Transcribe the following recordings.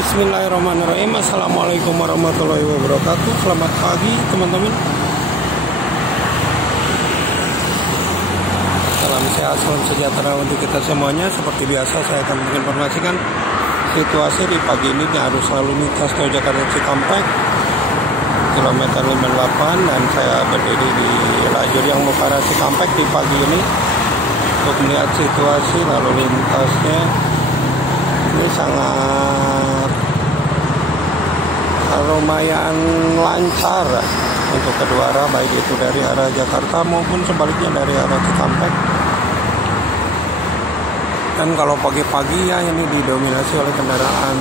Bismillahirrahmanirrahim. Assalamualaikum warahmatullahi wabarakatuh. Selamat pagi teman-teman. Salam sehat, salam sejahtera untuk kita semuanya. Seperti biasa saya akan menginformasikan situasi di pagi ini di arus lalu lintas tol Jakarta Cikampek kilometer 58, dan saya berdiri di lajur yang mau ke arah Cikampek di pagi ini untuk melihat situasi lalu lintasnya. Ini sangat lumayan lancar untuk kedua arah, baik itu dari arah Jakarta maupun sebaliknya dari arah Cikampek. Dan kalau pagi-pagi ya ini didominasi oleh kendaraan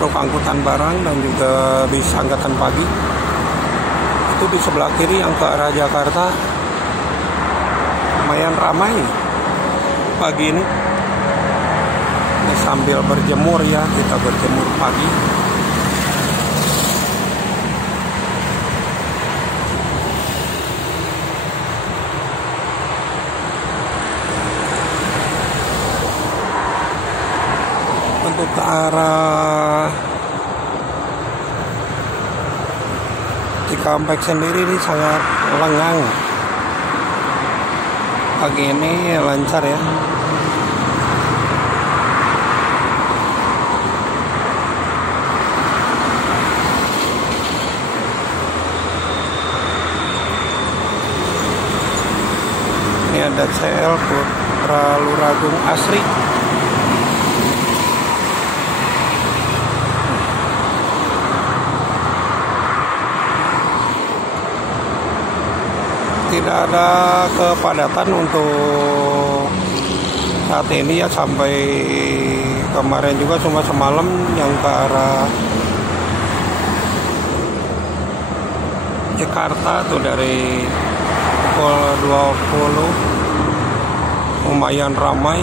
truk angkutan barang dan juga bis angkatan pagi. Itu di sebelah kiri yang ke arah Jakarta lumayan ramai pagi ini. Sambil berjemur ya, kita berjemur pagi. Untuk ke arah Cikampek sendiri ini sangat lengang. Pagi ini lancar ya. Ada CL Putra Luragung Asri. Tidak ada kepadatan untuk saat ini ya, sampai kemarin juga cuma semalam yang ke arah Jakarta tuh dari pukul 20 lumayan ramai.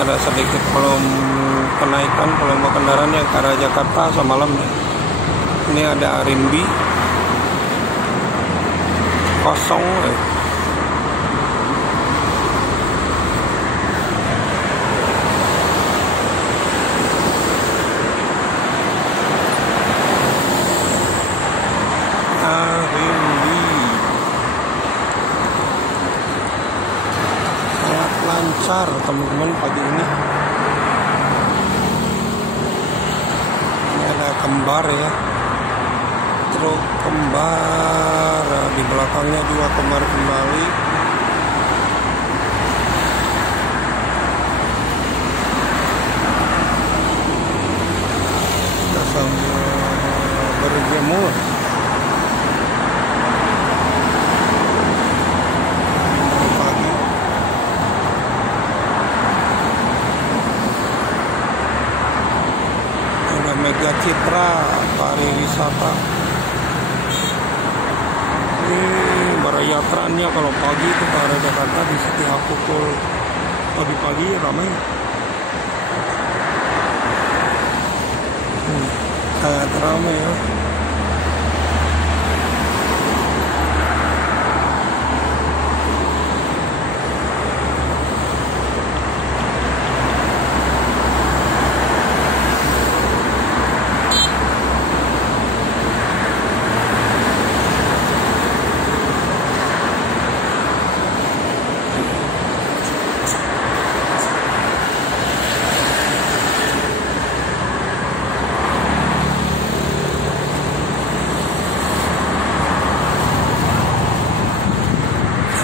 Ada sedikit belum kenaikan volume kendaraan yang ke arah Jakarta semalam. Ini ada Arimbi kosong. Lancar teman-teman pagi ini. Ini ada kembar ya, truk kembar, di belakangnya juga kembar kembali. Kita sambil berjemur. Mega Citra pariwisata. Ini barayatranya kalau pagi itu ke arah Jakarta di setiap pukul pagi-pagi ramai. Sangat ramai ya.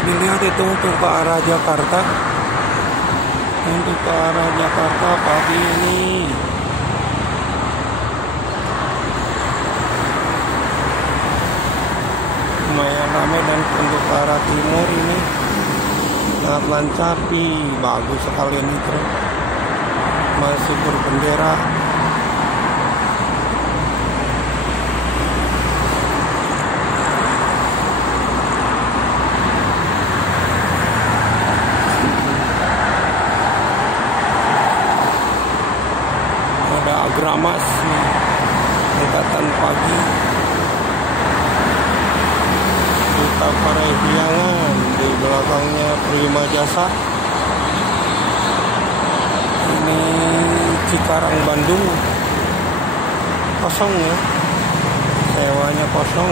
Dilihat itu untuk ke arah Jakarta. Untuk ke arah Jakarta pagi ini lumayan ramai, dan untuk ke arah timur ini sangat lancar. Bagus sekali ini truk masih berbendera. Gramas dekatan pagi, Duta Parahyangan di belakangnya Prima Jasa. Ini Cikarang Bandung kosong ya, sewanya kosong.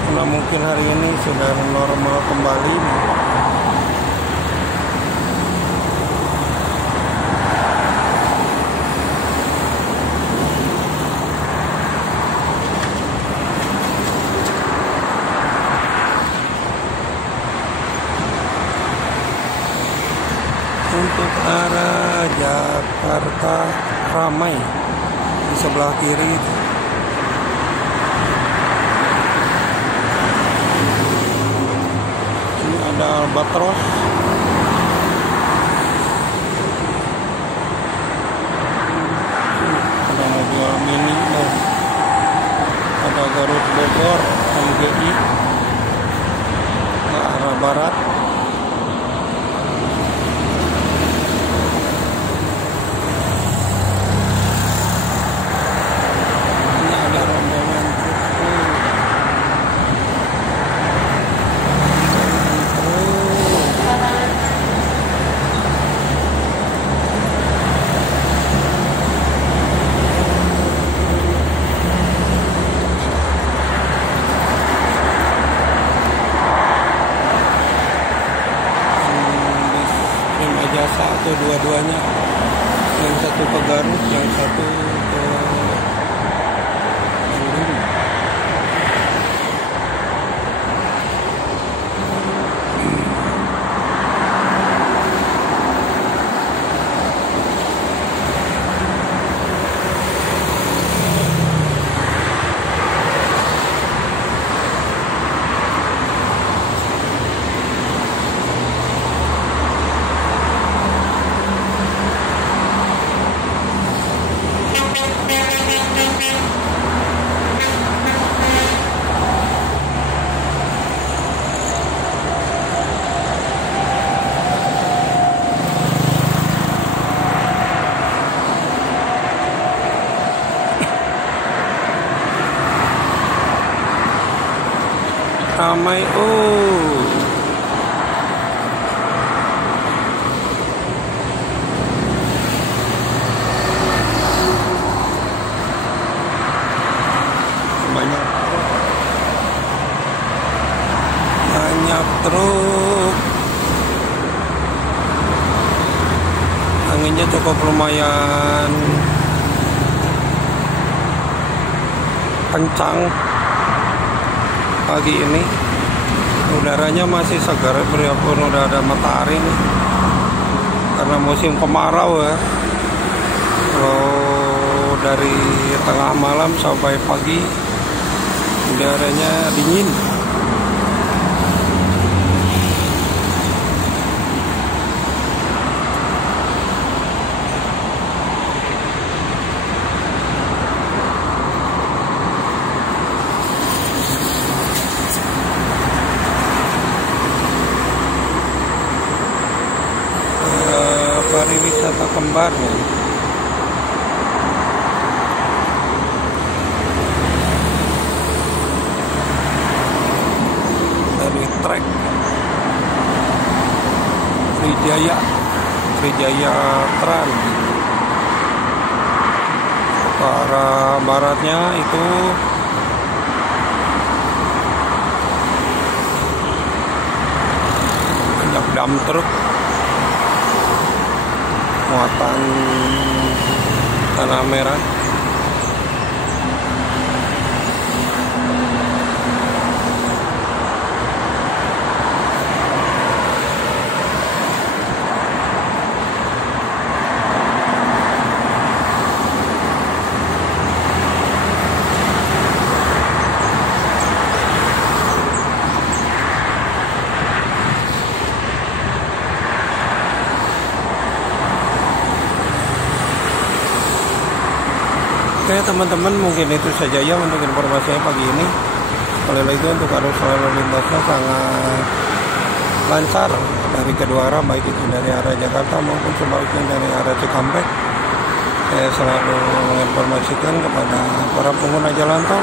Karena mungkin hari ini sudah normal kembali. Untuk arah Jakarta ramai di sebelah kiri. Ini ada Albatros. Ada mobil mini. Ada Garut Bogor MGI ke arah barat. Jasa atau dua-duanya, yang satu ke Garut, yang satu ke Bandung. Ramai, banyak truk. Anginnya cukup lumayan kencang pagi ini. Udaranya masih segar walaupun udah ada matahari nih, karena musim kemarau ya. Kalau dari tengah malam sampai pagi udaranya dingin. Pariwisata kembarnya. Dari trek Trijaya Tran ke arah baratnya itu banyak dam truk muatan tanah merah. Oke teman-teman, mungkin itu saja ya untuk informasinya pagi ini. Sekali lagi untuk arus lalu lintasnya sangat lancar dari kedua arah, baik itu dari arah Jakarta maupun sebaliknya dari arah Cikampek. Saya selalu menginformasikan kepada para pengguna jalan tol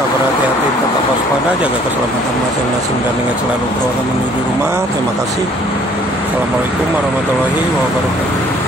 tetap berhati-hati, tetap waspada, jaga keselamatan masing-masing dan ingat selalu berdoa menuju rumah. Terima kasih. Assalamualaikum warahmatullahi wabarakatuh.